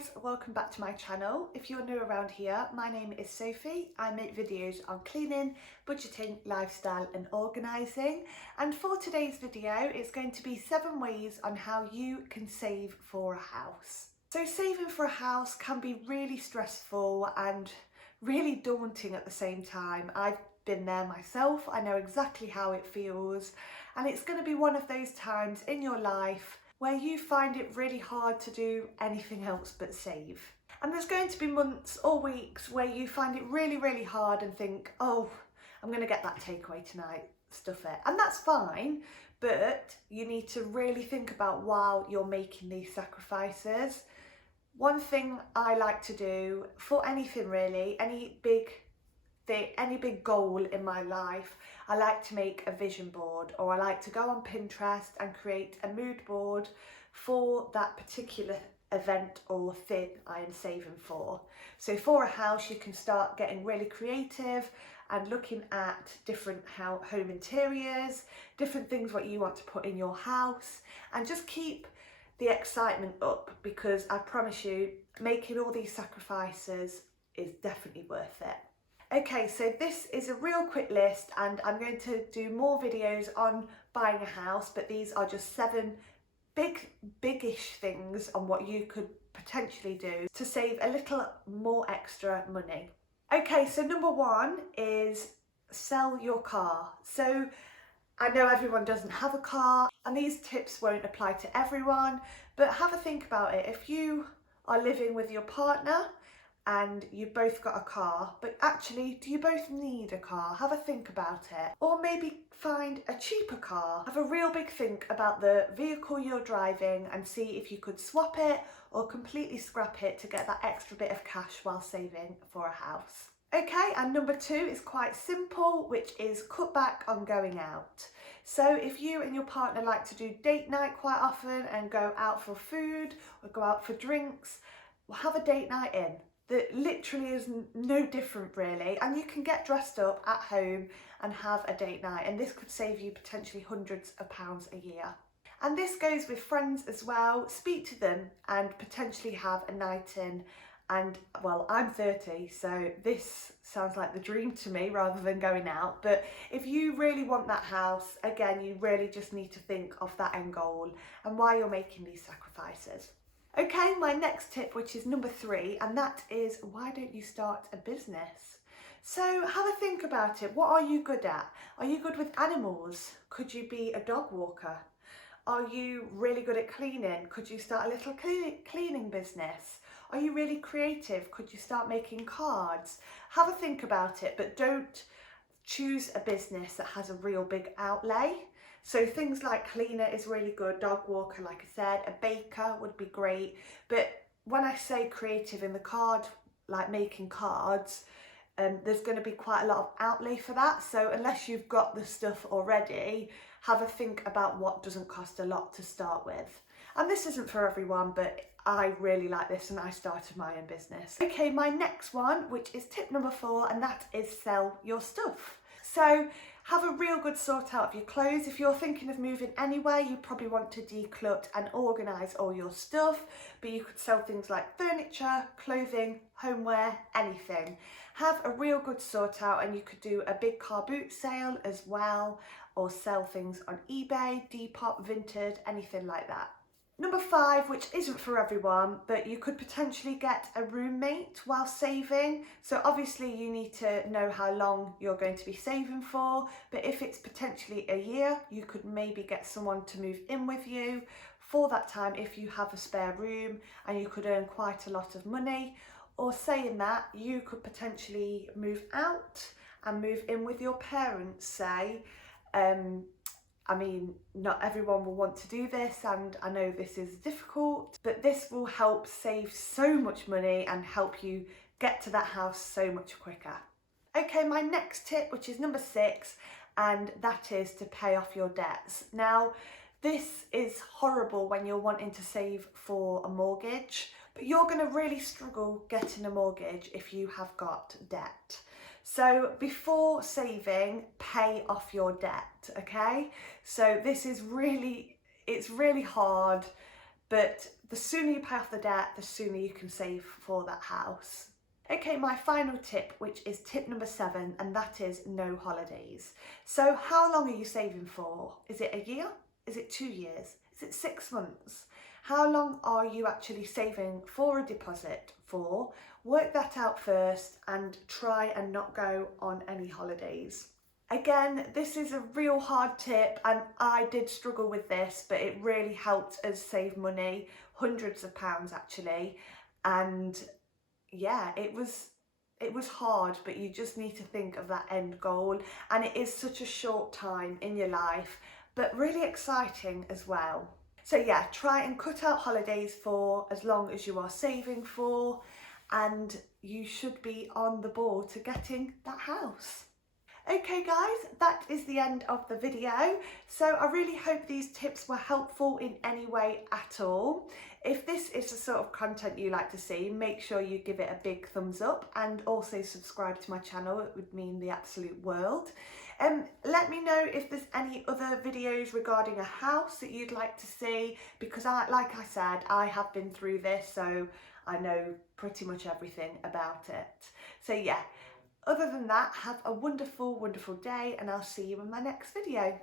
guys, welcome back to my channel. If you're new around here, my name is Sophie. I make videos on cleaning, budgeting, lifestyle and organising. And for today's video, it's going to be 7 ways on how you can save for a house. So saving for a house can be really stressful and really daunting at the same time. I've been there myself. I know exactly how it feels. And it's going to be one of those times in your life where you find it really hard to do anything else but save. And there's going to be months or weeks where you find it really hard and think, oh, I'm going to get that takeaway tonight, stuff it. And that's fine, but you need to really think about while you're making these sacrifices. One thing I like to do for anything really, any big goal in my life, I like to make a vision board, or I like to go on Pinterest and create a mood board for that particular event or thing I am saving for. So for a house, you can start getting really creative and looking at different home interiors, different things what you want to put in your house, and just keep the excitement up, because I promise you, making all these sacrifices is definitely worth it. Okay, so this is a real quick list, and I'm going to do more videos on buying a house, but these are just 7 big-ish things on what you could potentially do to save a little more extra money. Okay, so number 1 is sell your car. So I know everyone doesn't have a car, and these tips won't apply to everyone, but have a think about it. If you are living with your partner and you've both got a car, but actually, do you both need a car? Have a think about it. Or maybe find a cheaper car. Have a real big think about the vehicle you're driving and see if you could swap it or completely scrap it to get that extra bit of cash while saving for a house. Okay, and number 2 is quite simple, which is cut back on going out. So if you and your partner like to do date night quite often and go out for food or go out for drinks, well, have a date night in. That literally is no different really, and you can get dressed up at home and have a date night, and this could save you potentially hundreds of pounds a year. And this goes with friends as well. Speak to them and potentially have a night in. And well, I'm 30, so this sounds like the dream to me rather than going out. But if you really want that house, again, you really just need to think of that end goal and why you're making these sacrifices. Okay, my next tip, which is number 3, and that is, why don't you start a business? So have a think about it. What are you good at? Are you good with animals? Could you be a dog walker? Are you really good at cleaning? Could you start a little cleaning business? Are you really creative? Could you start making cards? Have a think about it, but don't choose a business that has a real big outlay. So things like cleaner is really good, dog walker, like I said, a baker would be great. But when I say creative in the card, like making cards, there's going to be quite a lot of outlay for that. So unless you've got the stuff already, have a think about what doesn't cost a lot to start with. And this isn't for everyone, but I really like this and I started my own business. Okay, my next one, which is tip number 4, and that is sell your stuff. So have a real good sort out of your clothes. If you're thinking of moving anywhere, you probably want to declutter and organise all your stuff, but you could sell things like furniture, clothing, homeware, anything. Have a real good sort out, and you could do a big car boot sale as well, or sell things on eBay, Depop, Vinted, anything like that. Number 5, which isn't for everyone, but you could potentially get a roommate while saving. So obviously you need to know how long you're going to be saving for, but if it's potentially a year, you could maybe get someone to move in with you for that time if you have a spare room, and you could earn quite a lot of money. Or saying that, you could potentially move out and move in with your parents, say. I mean, not everyone will want to do this, and I know this is difficult, but this will help save so much money and help you get to that house so much quicker. Okay, my next tip, which is number 6, and that is to pay off your debts. Now, this is horrible when you're wanting to save for a mortgage, but you're going to really struggle getting a mortgage if you have got debt. So before saving, pay off your debt, okay? So this is really, it's really hard but the sooner you pay off the debt, the sooner you can save for that house. Okay, my final tip, which is tip number 7, and that is no holidays. So how long are you saving for? Is it a year? Is it 2 years? Is it 6 months? How long are you actually saving for a deposit for? Work that out first and try and not go on any holidays. Again, this is a real hard tip, and I did struggle with this, but it really helped us save money, hundreds of pounds actually. And yeah, it was hard, but you just need to think of that end goal, and it is such a short time in your life, but really exciting as well. So yeah, try and cut out holidays for as long as you are saving for, and you should be on the ball to getting that house. Okay guys, that is the end of the video. So I really hope these tips were helpful in any way at all. If this is the sort of content you like to see, make sure you give it a big thumbs up and also subscribe to my channel. It would mean the absolute world. Let me know if there's any other videos regarding a house that you'd like to see, because like I said, I have been through this, so I know pretty much everything about it. So yeah. Other than that, have a wonderful, wonderful day, and I'll see you in my next video.